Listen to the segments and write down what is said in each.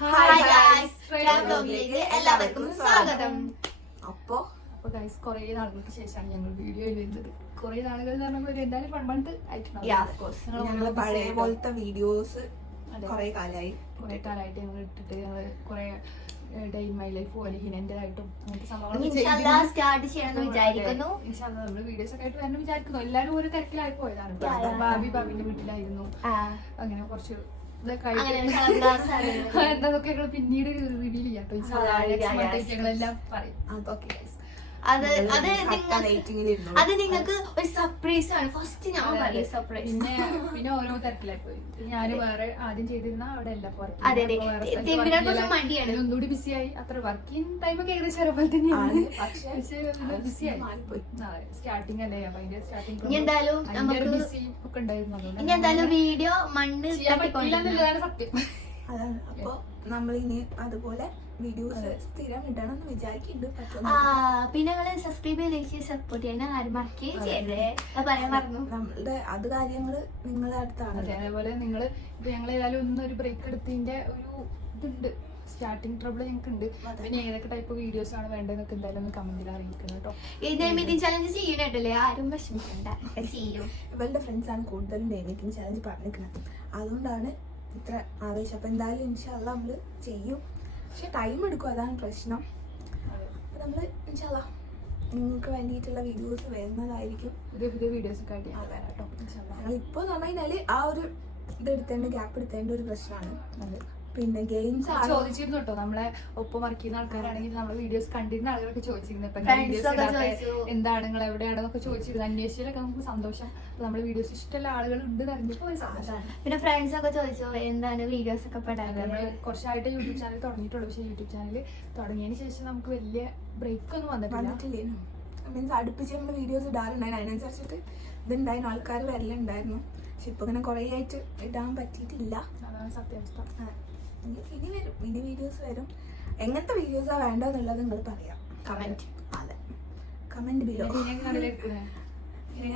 Hi എല്ലാവർക്കും സ്വാഗതം. അപ്പോ? അപ്പൊ ഗൈസ് കുറെ നാളുകൾക്ക് ശേഷമാണ് ഞങ്ങൾ വീഡിയോ വരുന്നത് കുറെ നാളുകൾ എന്ന് പറഞ്ഞാൽ ഒരു എന്തായാലും വൺ മന്ത് ആയിട്ടുണ്ടാവും. പഴയ പോലത്തെ വീഡിയോസ്. കൊറേ കാലായി കുറെ കാലമായിട്ട് ഞങ്ങൾ ഇട്ടിട്ട് ഞങ്ങൾ കുറെ ഡേ ഇൻ മൈ ലൈഫ് പോലെ ഹിനന്റേതായിട്ടും സ്റ്റാർട്ട് ചെയ്യണമെന്ന് വിചാരിക്കുന്നു. നമ്മൾ വീഡിയോസ് ഒക്കെ ആയിട്ട് വരണം വിചാരിക്കുന്നു. എല്ലാവരും ഒരു തിരക്കിലായി പോയതാണ്. ഭാവി ഭാവിന്റെ വീട്ടിലായിരുന്നു. അങ്ങനെ കുറച്ച് ഞങ്ങൾ പിന്നീട് റിവീൽ ചെയ്യാം. ഞങ്ങളെല്ലാം പറയും. ഓക്കെ അത് അത് അത് നിങ്ങൾക്ക് ഒരു സർപ്രൈസ് ആണ്. ഫസ്റ്റ് ഞാൻ പറയും. സർപ്രൈസ് പിന്നെ പിന്നെ ഓരോ തരത്തിലായി പോയി ഞാൻ വേറെ ആദ്യം ചെയ്തിരുന്ന അവിടെ അല്ല അതെ, അതെ. മടിയാണ്. ഒന്നുകൂടി ബിസി ആയി. അത്ര വർക്കിംഗ് ടൈം ഒക്കെ ഏകദേശം ഒരുപോലെ തന്നെയാണ്. പക്ഷേ ബിസി ആയി. മാറിപ്പോയി. സ്റ്റാർട്ടിങ് അല്ലേ? അപ്പൊ അതിന്റെ സ്റ്റാർട്ടിങ് ഇനി എന്തായാലും നമുക്ക് ബിസി ഒക്കെ ഉണ്ടായിരുന്നു. അതുകൊണ്ട് ഇനി എന്തായാലും വീഡിയോ മണ്ണ് സത്യം. അതാണ്. അപ്പൊ നമ്മളിനി അതുപോലെ വീഡിയോസ് സ്ഥിരം ഇടണം വിചാരിക്കുന്നുണ്ട്. ആ പിന്നെ നിങ്ങൾ സബ്സ്ക്രൈബ് ചെയ്തേക്ക് സപ്പോർട്ട് ചെയ്യാൻ ആരും മറക്കുകയും ചെയ്തേ പറയാൻ പറഞ്ഞു നമ്മളുടെ അത് കാര്യങ്ങൾ നിങ്ങളുടെ അടുത്താണ് അതെ അതേപോലെ നിങ്ങൾ ഇപ്പൊ ഞങ്ങൾ ഏതായാലും ഒന്ന് ഒരു ബ്രേക്ക് എടുത്തതിന്റെ ഒരു ഇതുണ്ട്. സ്റ്റാർട്ടിംഗ് ട്രബിൾ ഞങ്ങൾക്ക് ഉണ്ട് പിന്നെ ഏതൊക്കെ ടൈപ്പ് വീഡിയോസ് ആണ് വേണ്ടതെന്നൊക്കെ എന്തായാലും ഒന്ന് കമന്റിൽ അറിയിക്കണം കേട്ടോ. ഇത് മീറ്റിംഗ് ചലഞ്ച് ചെയ്യണല്ലേ ആരും വിഷമിക്കണ്ട. ചെയ്യും. ഇവളുടെ ഫ്രണ്ട്സ് ആണ് കൂടുതലും ഡേമിക്കിങ് ചലഞ്ച് പറഞ്ഞിരിക്കുന്നത്. അതുകൊണ്ടാണ് ഇത്ര ആവേശം. അപ്പൊ എന്തായാലും ഇൻഷാല്ല നമ്മൾ ചെയ്യും. പക്ഷെ ടൈം എടുക്കും അതാണ് പ്രശ്നം അപ്പൊ നമ്മൾ ഇൻഷാല്ല നിങ്ങൾക്ക് വേണ്ടിയിട്ടുള്ള വീഡിയോസ് വരുന്നതായിരിക്കും പുതിയ പുതിയ വീഡിയോസ് ഒക്കെ ആയിട്ട് ഞാൻ വരാം കേട്ടോ. ഞങ്ങൾ ഇപ്പോൾ എന്ന് പറഞ്ഞു കഴിഞ്ഞാൽ ആ ഒരു ഇത് എടുത്തേണ്ട ഗ്യാപ്പ് എടുത്തേണ്ട ഒരു പ്രശ്നമാണ് അതെ. പിന്നെ ഗെയിംസ് ചോദിച്ചിരുന്നു കേട്ടോ നമ്മളെ ഒപ്പം വർക്ക് ചെയ്യുന്ന ആൾക്കാരാണെങ്കിൽ നമ്മളെ വീഡിയോസ് കണ്ടിരുന്ന ആളുകളൊക്കെ ചോദിച്ചിരുന്നു. എന്താണ് നിങ്ങൾ എവിടെയാണെന്നൊക്കെ ചോദിച്ചിരുന്നു. അന്വേഷിച്ചാലൊക്കെ നമുക്ക് സന്തോഷം. നമ്മുടെ വീഡിയോസ് ഇഷ്ടമുള്ള ആളുകൾ ഉണ്ട് അറിഞ്ഞപ്പോൾ പിന്നെ ഫ്രണ്ട്സ് ഒക്കെ ചോദിച്ചോ എന്താണ് വീഡിയോസ് ഒക്കെ പെടാൻ? നമ്മൾ കുറച്ചായിട്ട് യൂട്യൂബ് ചാനൽ തുടങ്ങിയിട്ടുള്ളൂ. പക്ഷേ യൂട്യൂബ് ചാനൽ തുടങ്ങിയതിന് ശേഷം നമുക്ക് വലിയ ബ്രേക്ക് ഒന്നും വന്നിട്ടില്ല. മീൻസ് അടുപ്പിച്ച് നമ്മൾ വീഡിയോസ് ഇടാറുണ്ടായിരുന്നു. അതിനനുസരിച്ചിട്ട് ഇതുണ്ടായിരുന്നു. ആൾക്കാർ വരലുണ്ടായിരുന്നു. പക്ഷെ ഇപ്പൊ ഇങ്ങനെ കുറേ ആയിട്ട് ഇടാൻ പറ്റിയിട്ടില്ല. അതാണ് സത്യാവസ്ഥ. ഇനി വരും. ഇനി വീഡിയോസ് വരും. എങ്ങനത്തെ വീഡിയോസാ വേണ്ടതെന്നുള്ളത് നിങ്ങൾ പറയാം. കമന്റ് അതെ. Comment below?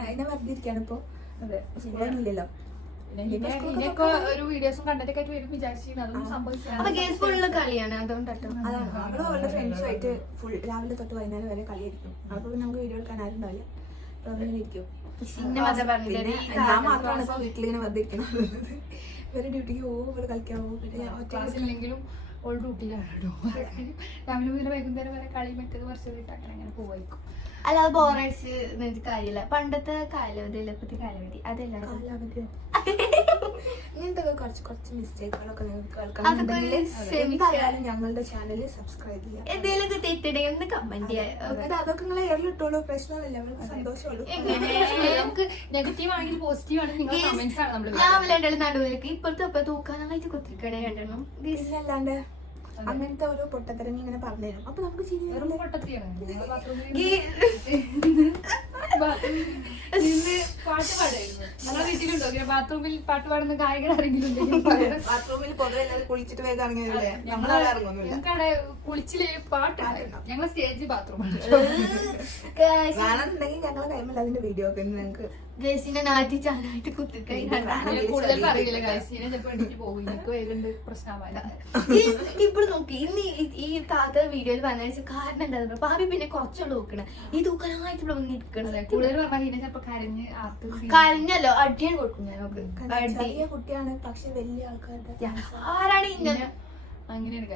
അതിനെ വെറുതെ ഇരിക്കാണ് ഇപ്പൊ. അതെ സ്കൂളൊന്നുമില്ലല്ലോ ഒരു വീഡിയോസും ആയിട്ട് വരും കളിയാണ്. അതാണ്. അവൾ അവളുടെ ഫ്രണ്ട്സുമായിട്ട് ഫുൾ രാവിലെ തൊട്ട് വൈകുന്നേരം വരെ കളിയായിരിക്കും. അപ്പൊ നമുക്ക് വീഡിയോ എടുക്കാൻ ആരും ഉണ്ടാവില്ല. അപ്പൊ അങ്ങനെ ഇരിക്കും. മാത്രം പിന്നെ പറഞ്ഞില്ലേ ഞാൻ മാത്രമാണ് ഇപ്പൊ വീട്ടിലിങ്ങനെ വെറുതെ ഇരിക്കുന്നത്. ഇവർ ഡ്യൂട്ടിക്ക് പോകും ഇവർ കളിക്കാൻ പോകും പിന്നെ ഞാൻ ഒറ്റ ക്ലാസ്സിലെങ്കിലും ഓൾ ഡ്യൂട്ടിയിലാണ് കേട്ടോ. രാവിലെ മുതൽ വൈകുന്നേരം വരെ കളി മറ്റേത് കുറച്ച് കഴിഞ്ഞിട്ട് അങ്ങനെ പോവായിരിക്കും. അല്ലാതെ ബോറടിച്ച് നിന്നിട്ട് കാര്യമില്ല പണ്ടത്തെ കാലാവധി ഇപ്പത്തെ കാലാവധി അതെല്ലാരും കാലാവധിയോ? ഇങ്ങനത്തെ കുറച്ച് കുറച്ച് മിസ്റ്റേക്കുകളൊക്കെ നിങ്ങൾക്ക് ഞങ്ങളുടെ ചാനൽ സബ്സ്ക്രൈബ് ചെയ്യാം. എന്തെങ്കിലുമൊക്കെ തെറ്റിടെങ്കിൽ ഒന്ന് കമന്റ് ചെയ്യാം. അതൊക്കെ നിങ്ങൾ എയറിലിട്ടോളൂ പ്രശ്നമൊന്നുമില്ല. അവർക്ക് സന്തോഷമുള്ളൂ. എങ്ങനെ നമുക്ക് നെഗറ്റീവ് ആണെങ്കിൽ പോസിറ്റീവ് ആണെങ്കിൽ നിങ്ങൾ കമന്റ്സ് ആണ് നമ്മൾ ഞാൻ രണ്ടെണ്ണം നടുവിലേക്ക് ഇപ്പോഴത്തെ അപ്പൊ തൂക്കാനായിട്ട് കുത്തിരിക്കണേ രണ്ടെണ്ണം. അല്ലാണ്ട് അങ്ങനത്തെ ഓരോ പൊട്ടത്തരങ്ങൾ ഇങ്ങനെ പറഞ്ഞു തരും അപ്പൊ നമുക്ക് ചിരി? പൊട്ടത്തിയാണ്. ഞങ്ങൾ പാട്ട് പാടായിരുന്നു വീട്ടിലുണ്ടോ ഇങ്ങനെ ബാത്റൂമിൽ പാട്ട് പാടുന്ന ഗായകർ ആരെങ്കിലും ഉണ്ടെങ്കിൽ. ബാത്റൂമിൽ പൊതുവെ കുളിച്ചിട്ട് വേഗം നമ്മളവിടെ ഇറങ്ങുന്നില്ല. ഞങ്ങക്കവിടെ കുളിച്ചിൽ പാട്ടുണ്ട് ഞങ്ങളെ സ്റ്റേജ് ബാത്റൂമാണ് ഞങ്ങളെ ടൈമിൽ അതിന്റെ വീഡിയോ ഒക്കെ ഞങ്ങൾക്ക് ഗൈസിനെ നാട്ടി ചാനായിട്ട് കൂടുതൽ പറയില്ല ഗൈസിനെ പോകും. എനിക്ക് ഇപ്പോൾ നോക്കി. ഇന്ന് ഈ- താത്ത വീഡിയോയിൽ പറഞ്ഞ കാരണം എന്താ ഭാവി പിന്നെ കുറച്ചുള്ള നോക്കണേ. ഈ തൂക്കനായിട്ട് ഇവിടെ വന്നിരിക്കണത് കൂടുതൽ പറഞ്ഞാൽ ഇതിനെ ചിലപ്പോ കരഞ്ഞ് ആർത്ത് കരഞ്ഞല്ലോ അടിയാണ് കൊടുക്കും ഞാൻ നോക്ക് അടി. ചെറിയ കുട്ടിയാണ് പക്ഷെ വലിയ ആൾക്കാരുടെ ആരാണ് ഇന്ന അങ്ങനെയാണ്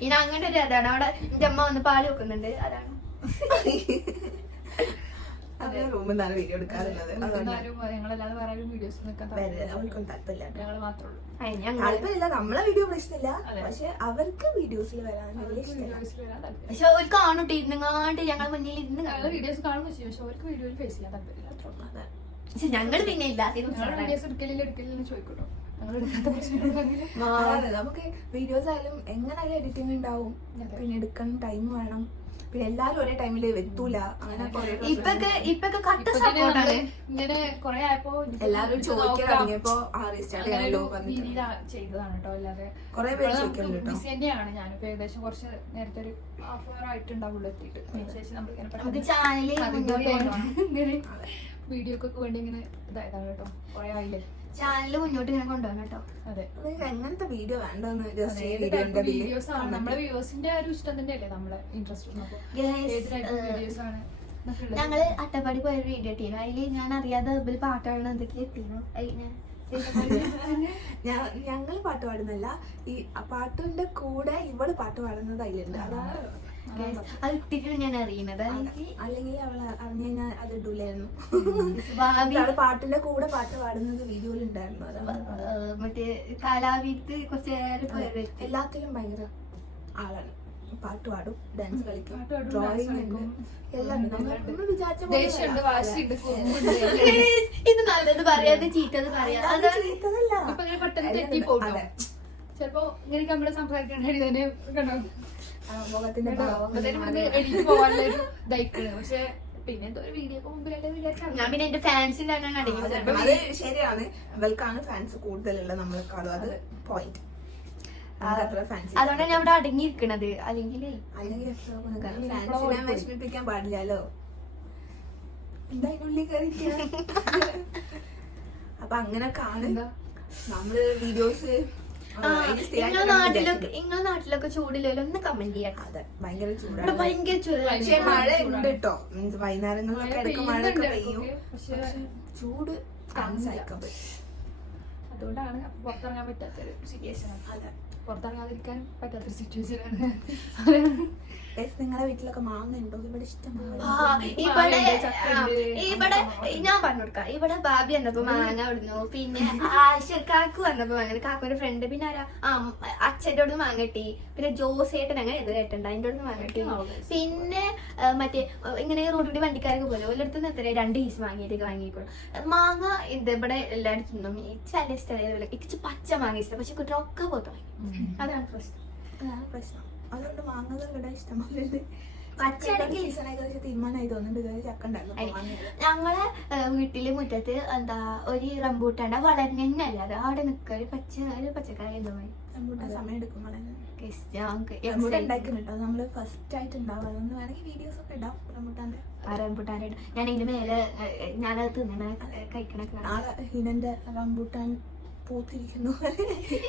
ഇനി അങ്ങനെ ഒരു അതാണ് അവിടെ എന്റെ അമ്മ വന്ന് പാൽ വെക്കുന്നുണ്ട്. അതാണ്. അതേ റൂമിൽ നിന്നാണ് വീഡിയോ എടുക്കാറുള്ളത്. അവർക്കും താല്പര്യമില്ല. താല്പര്യമില്ല നമ്മളെ വീഡിയോ പ്രശ്നമില്ല. പക്ഷെ അവർക്ക് വീഡിയോസിൽ വരാൻ പക്ഷെ ഒരു കാണൂട്ടി ഇരുന്നങ്ങാണ്ട് ഞങ്ങൾ മുന്നിൽ ഇരുന്ന് വീഡിയോസ് പക്ഷെ അവർക്ക് വീഡിയോയിൽ ഫേസ് ചെയ്യാൻ താല്പര്യമില്ല അത്രേ ഉള്ളൂ. അതെ. പക്ഷെ ഞങ്ങൾ പിന്നെ ഇല്ലാതെ വീഡിയോസ് എടുക്കലില്ല എടുക്കലില്ല ചോദിക്കട്ടോ. ഞങ്ങൾ എടുക്കാത്ത പ്രശ്നങ്ങളുണ്ടെങ്കിൽ അതാണ് നമുക്ക് വീഡിയോസ് ആയാലും എങ്ങനെയായാലും എഡിറ്റിംഗ് ഉണ്ടാവും. പിന്നെ എടുക്കാൻ ടൈം വേണം. പിന്നെ എല്ലാരും ഒരേ ടൈമിൽ എത്തൂല അങ്ങനെ ഇപ്പൊക്കെ ഇപ്പൊക്കെ കട്ട ഇപ്പൊ സപ്പോർട്ടാണ് ഇങ്ങനെ കുറെ ആയപ്പോ ഇത് ചോദിക്കാൻ തുടങ്ങിയപ്പോ ആ റീസ്റ്റാർട്ട് ചെയ്യാനല്ലോ ഒരു രീതിയിലാ ചെയ്തതാണ് കേട്ടോ അല്ലാതെ. കുറെ പേര് ചോദിക്കുന്നുണ്ട് കേട്ടോ ബിസി തന്നെയാണ്. ഞാനിപ്പോ ഏകദേശം കുറച്ച് നേരത്തെ ഒരു ഹാഫ് അവർ ആയിട്ടുണ്ടാവുള്ളൂ എത്തിയിട്ട്. വീഡിയോക്കൊക്കെ വേണ്ടി ഇങ്ങനെ ഇതായതാണ് കേട്ടോ കൊറേ ആയില്ലേ? ചാനൽ മുന്നോട്ട് ഇങ്ങനെ കൊണ്ടുപോകണം കേട്ടോ. അതെ. എങ്ങനത്തെ വീഡിയോ വേണ്ടെന്ന് വീഡിയോസ് ആണ്? നമ്മളെ വ്യൂവേഴ്സിന്റെ ഒരു ഇഷ്ടം തന്നെയല്ലേ നമ്മളെ ഇൻട്രസ്റ്റ്. ഞങ്ങൾ അട്ടപ്പാടി പോയ ഒരു വീഡിയോ ഇട്ടീനു. അതിൽ ഞാൻ അറിയാതെ ഇതിൽ പാട്ടാണ് എന്തൊക്കെ എത്തിനു? ഞങ്ങൾ പാട്ട് പാടുന്നല്ല ഈ പാട്ടിന്റെ കൂടെ ഇവൾ പാട്ട് പാടുന്നത് അതിലുണ്ട്. അതാണ് അത് ഇട്ടിട്ടാണ് ഞാൻ അറിയുന്നത്. അല്ലെങ്കിൽ അവൾ അറിഞ്ഞു കഴിഞ്ഞാൽ അത് ഇടൂലായിരുന്നു. പാട്ടിന്റെ കൂടെ പാട്ട് പാടുന്നത് വീഡിയോയിൽ ഉണ്ടായിരുന്നു അതാണ് ഏഹ്, മറ്റേ കാലാവീത്ത് കുറച്ച് എല്ലാത്തിലും ഭയങ്കര ആളാണ്. പാട്ട് പാടും ഡാൻസ് കളിക്കും ഡ്രോയിങ്. ഇത് നല്ലത് പറയാതെ ചീത്തത് പറയാതെ അത് ചീത്തതല്ല. ഇപ്പൊ ഇങ്ങനെ പെട്ടെന്ന് തെറ്റി. പോകും. ചിലപ്പോ ഇങ്ങനെ നമ്മൾ സംസാരിക്കണ തന്നെ കണ്ടോ? പക്ഷെ പിന്നെ എന്തോ ഒരു വീഡിയോ ഞാൻ പിന്നെ എന്റെ ഫാൻസിന്റെ അത് ശരിയാണ്. ഇവൾക്കാണ് ഫാൻസ് കൂടുതലുള്ള നമ്മളെക്കാളും. അത് പോയിന്റ് അതുകൊണ്ടാണ് ഞാൻ ഇവിടെ അടങ്ങിയിരിക്കണത്. അല്ലെങ്കിൽ. വിഷമിപ്പിക്കാൻ പാടില്ലല്ലോ. അപ്പൊ അങ്ങനെ കാണുക നമ്മൾ വീഡിയോസ് നിങ്ങളുടെ നാട്ടിലൊക്കെ നിങ്ങളുടെ നാട്ടിലൊക്കെ ചൂടില്ലല്ലോ ഒന്ന് കമന്റ് ചെയ്യാം അതെ ഭയങ്കര ചൂടാണ്. ഭയങ്കര ചൂടാണ് പക്ഷെ മഴ ഉണ്ട് കേട്ടോ മീൻസ് വൈകുന്നേരങ്ങളിലൊക്കെ ഇടയ്ക്ക് മഴ ഒക്കെ പെയ്യും. ചൂട് സഹിക്കാൻ അതുകൊണ്ടാണ് പുറത്തിറങ്ങാൻ പറ്റാത്തൊരു സിറ്റുവേഷൻ അതെ. പുറത്തിറങ്ങാതിരിക്കാൻ പറ്റാത്തൊരു സിറ്റുവേഷനാണ് നിങ്ങളുടെ വീട്ടിലൊക്കെ മാങ്ങ ഉണ്ടോ? ഇവിടെ ഇഷ്ടം ആ, ഇവിടെ ഞാൻ പറഞ്ഞു കൊടുക്കാം ഇവിടെ ബാബി വന്നപ്പോ മാങ്ങ വിടുന്നു പിന്നെ ആശ കാക്കു വന്നപ്പോ മാങ്ങ കാക്കുവിന്റെ ഫ്രണ്ട് പിന്നെ ആരാ? അച്ഛന്റെ അടുത്ത് മാങ്ങ കിട്ടി. പിന്നെ ജോസേട്ടൻ അങ്ങനെ ഇത് കേട്ടുണ്ട് അതിന്റെ അടുത്ത് മാങ്ങ കിട്ടി. പിന്നെ മറ്റേ ഇങ്ങനെ റോഡിൽ വണ്ടിക്കാരൊക്കെ പോലെ. ഒരിടത്ത് നിന്ന് എത്ര രണ്ട് പീസ് വാങ്ങിയിട്ടൊക്കെ വാങ്ങിക്കോളും മാങ്ങ ഇത് ഇവിടെ എല്ലായിടത്തും സ്ഥലങ്ങളിൽ എനിക്ക് പച്ച മാങ്ങ ഇഷ്ടം. പക്ഷെ കുട്ടികളൊക്കെ പോത്ത് വാങ്ങി. അതാണ് പ്രശ്നം. അതാണ് പ്രശ്നം. അതുകൊണ്ട് വാങ്ങുന്നത് ഇവിടെ ഇഷ്ടമല്ലേ ഞങ്ങൾ പച്ചയാണെങ്കിൽ തീരുമാനമായി തോന്നുന്നുണ്ട്. ചക്ക ഉണ്ടായിരുന്നു? വീട്ടിൽ മുറ്റത്ത് എന്താ ഒരു റംബൂട്ടാണ്ട വളരുന്നല്ല അല്ലാതെ അവിടെ ഒരു പച്ച ഒരു പച്ചക്കറി റംബൂട്ടാൻ സമയം എടുക്കും നമ്മൾ ഫസ്റ്റ് ആയിട്ട് വേണമെങ്കിൽ വീഡിയോസ് ഒക്കെ ഇടാം റംബൂട്ടാന്റെ റംബൂട്ടാന്റെ ഞാൻ ഇതിന്റെ മേലെ ഞാനത് തിന്നണ കഴിക്കണ. ഹിനന്റെ റംബൂട്ടാൻ പൂത്തിരിക്കുന്നു.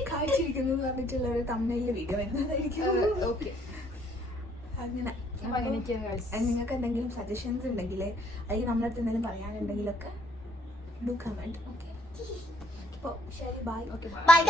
കാഴ്ചയിരിക്കുന്നു എന്ന് പറഞ്ഞിട്ടുള്ള ഒരു തമ്മയിൽ വീഡിയോ വരുന്നതായിരിക്കും. ഓക്കെ. അങ്ങനെ. നിങ്ങൾക്ക് എന്തെങ്കിലും സജഷൻസ് ഉണ്ടെങ്കിൽ അല്ലെങ്കിൽ നമ്മുടെ അടുത്ത് എന്തെങ്കിലും പറയാനുണ്ടെങ്കിലൊക്കെ ഡു കമന്റ് ഓക്കെ അപ്പോൾ ശരി ബൈ ഓക്കെ ബൈ!